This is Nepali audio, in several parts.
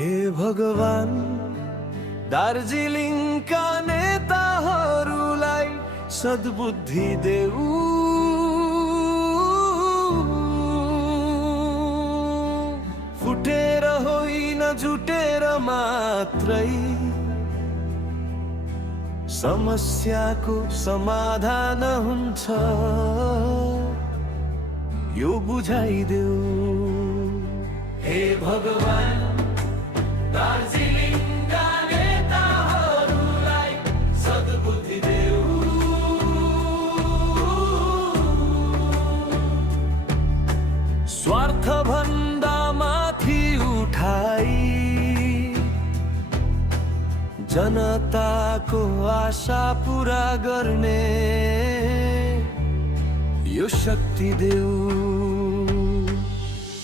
हे भगवान, दार्जिलिङका नेताहरूलाई सद्बुद्धि देऊ। फुटेर होइन जुटेर मात्रै समस्याको समाधान हुन्छ, यो बुझाइदेऊ। हे भगवान, दार्जिलिङका नेताहरूलाई सद्बुद्धि देऊ। स्वार्थ भन्दा माथि उठाई जनताको आशा पूरा गर्ने यो शक्ति देऊ।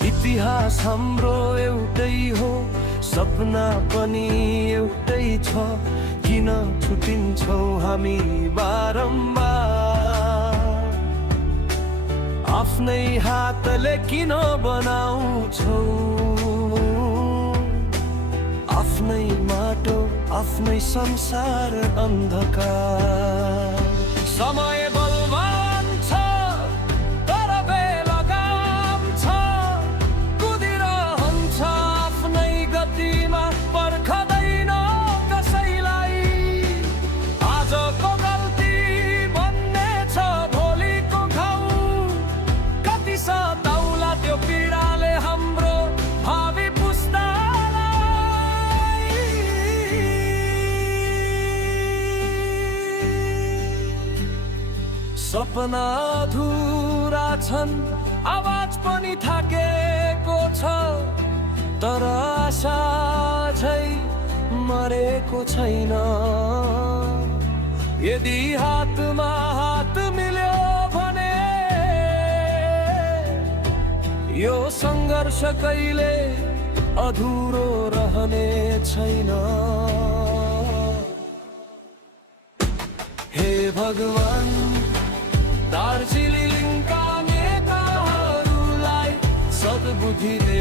इतिहास हाम्रो एउटै हो, सपना पनि एउटै छ, किन छुटिन्छौँ हामी बारम्बार? आफ्नै हातले किन बनाउँछौ आफ्नै माटो, आफ्नै संसार अन्धकार? समय बलवान छ तर बेलगाम छ, कुदिरहन्छ आफ्नै गतिमा, पर्खदैन कसैलाई। आजको गल्ती बन्ने छ भोलिको घाउ, कति सताउला त्यो पीडाले हाम्रो भावी पुस्तालाई। सपना अधुरा छन्, आवाज पनि थाकेको छ, तर आशा झै मरेको छैन। यदि हातमा हात मिल्यो भने यो सङ्घर्ष कहिले अधुरो रहने छैन। हे भगवान, दार्जिलिङका नेताहरूलाई सद्बुद्धि दे।